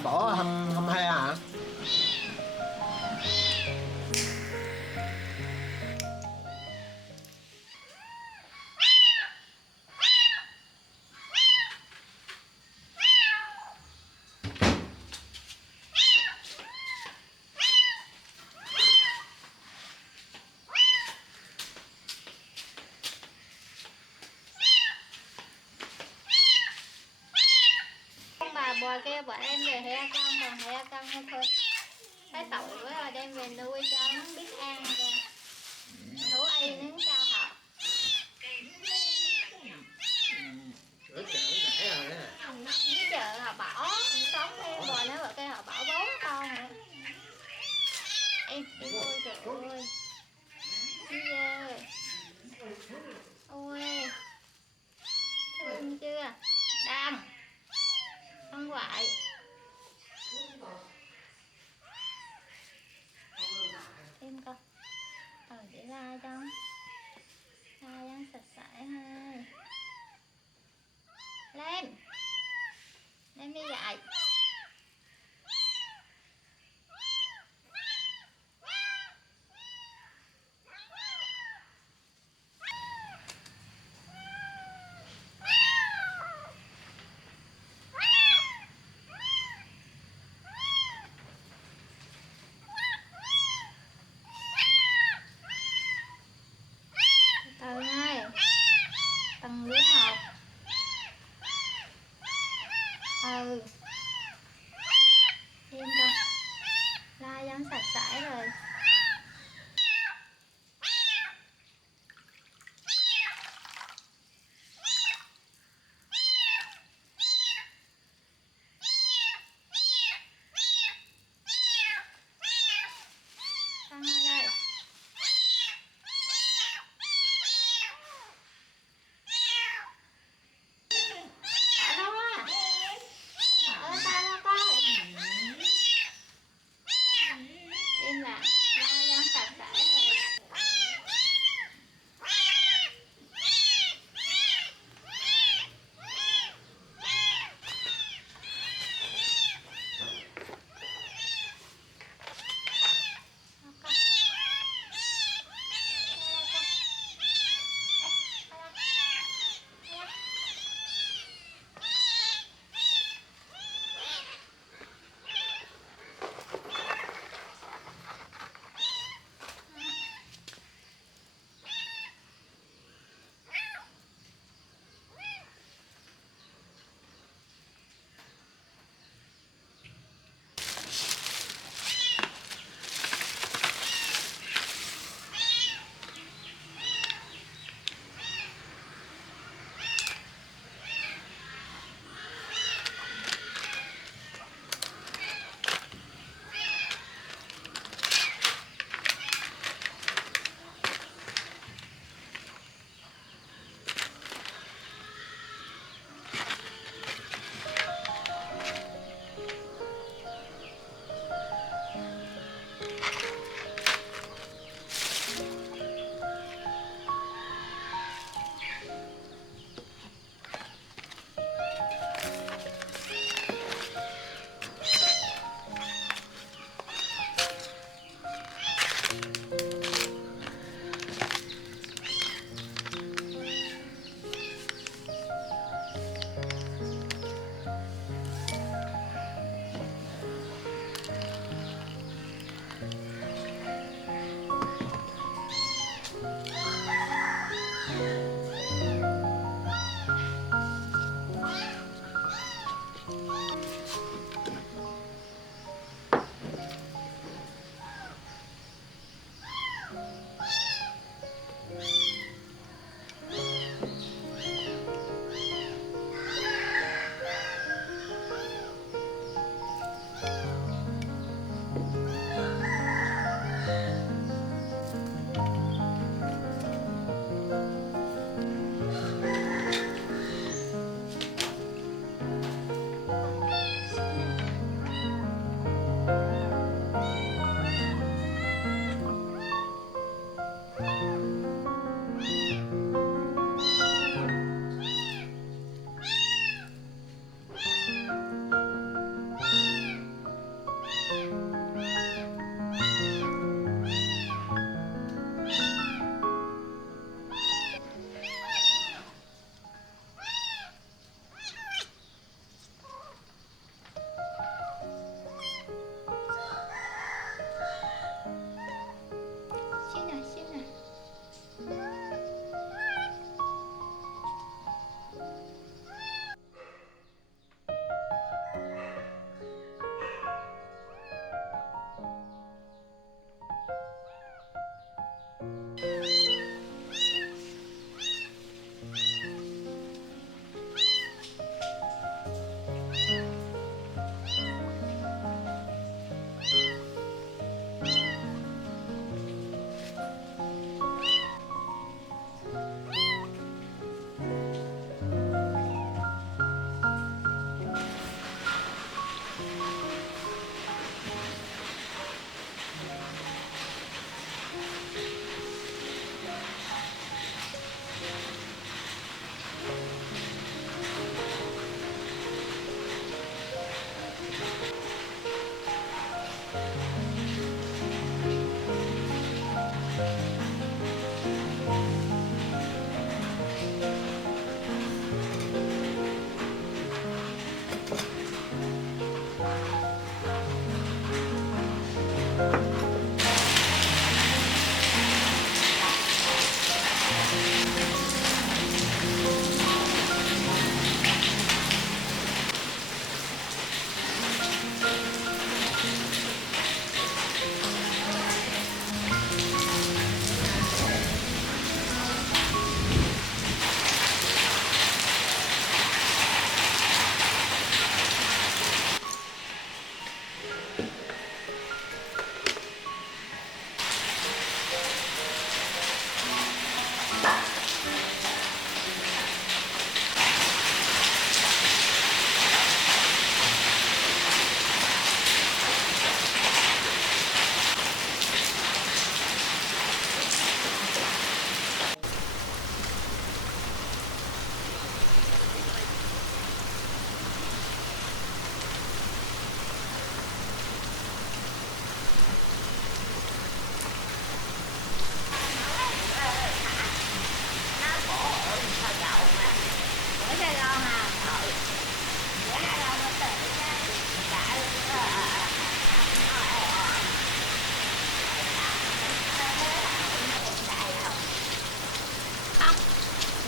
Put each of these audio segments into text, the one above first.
bỏ không không he hả? Bà bò kêu bọn em về he con, còn he con hay thôi. Thấy tội quá rồi đem về nuôi cho nó biết ăn kìa. Nấu y nó cao học. Ở chợ rẻ rồi á. Cái chợ họ bỏ, sống theo bò nó gọi cây họ bỏ 4 con rồi. Em ơi trời ơi. Ghê. Ôi. Thương chưa? Đang. Ông ngoại. Em coi. Để ra cho. Ra cho sạch sẽ ha. Lên. Lên đi dậy. Từ này.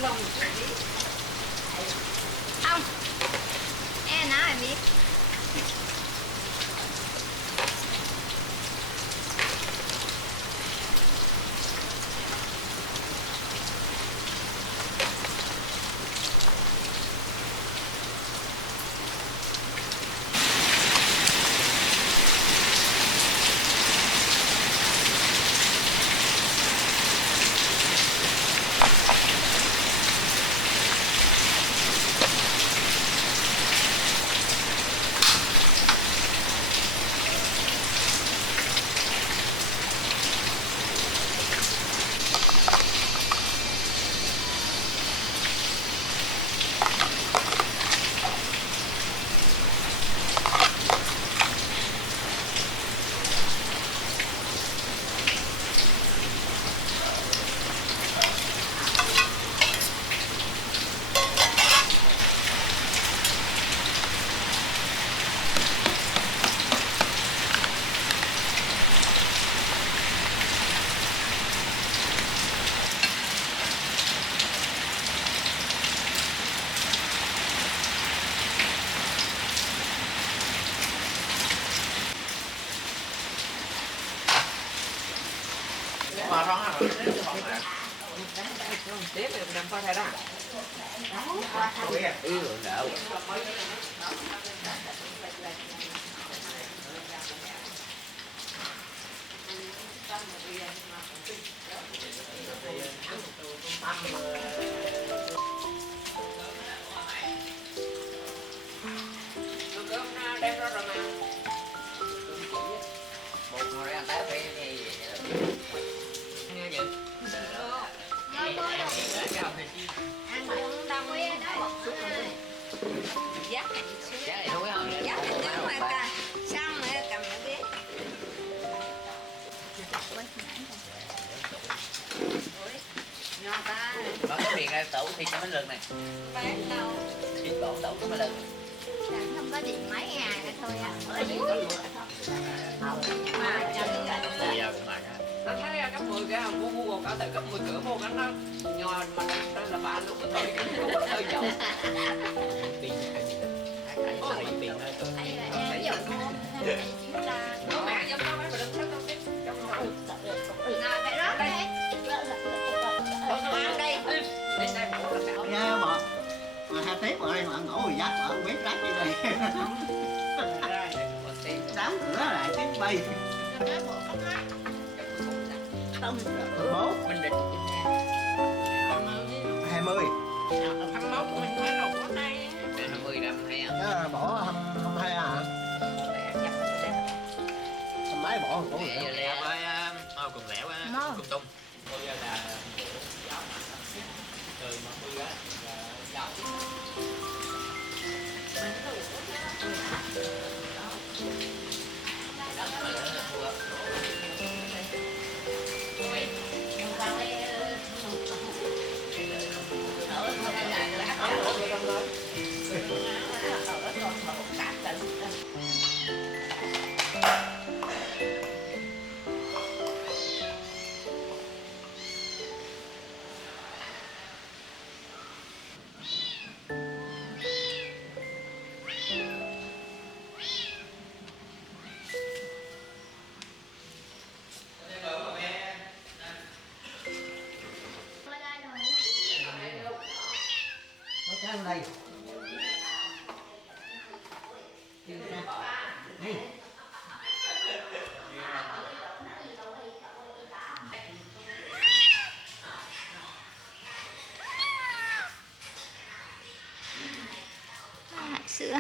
Không, em nói em biết. Mà không à. Tiếp thì làm sao thay đó. Đem ra rồi mà. Một người ăn tép đi nghe gì nghe gì Ăn cũng đông quê đó bột ơi. Dắt này giá này thúi không dắt này nếu mà ta xong rồi cầm cái biết. Ngon ta. mà có điện ra tủ thì cho mấy lần này Bán đâu. thịt bò tủ cho mấy lần Chẳng không có điện mấy ngày nữa thôi á. Mà chẳng là bây giờ cũng mà nó thấy cấp 10 cái mua Google cả từ cấp 10 cửa mua cái nó nhò mà đây là bạn lúc thôi hơi giọng. tiền anh xài tiền thôi Hay là em dùng không? Hay là chuyển ra. Nó mẹ giống nó mấy mà đừng thấy đâu biết. Nào phải rót đây. Ăn đây. Đây đây bộ là cả. Nghe bọn mà hai tiếp ở đây mà ngủ rồi dắt mà không biết rác như này đóng cửa lại tiếp bay không bố Minh Định $20 Thằng mốt của mình mới lột ở đây. 20 năm hay à đó bỏ không hay hả không máy bỏ cũng vậy giờ lẹ với cùng lẻo cùng tung bây giờ là từ 50 á nó cái đây đi Sữa.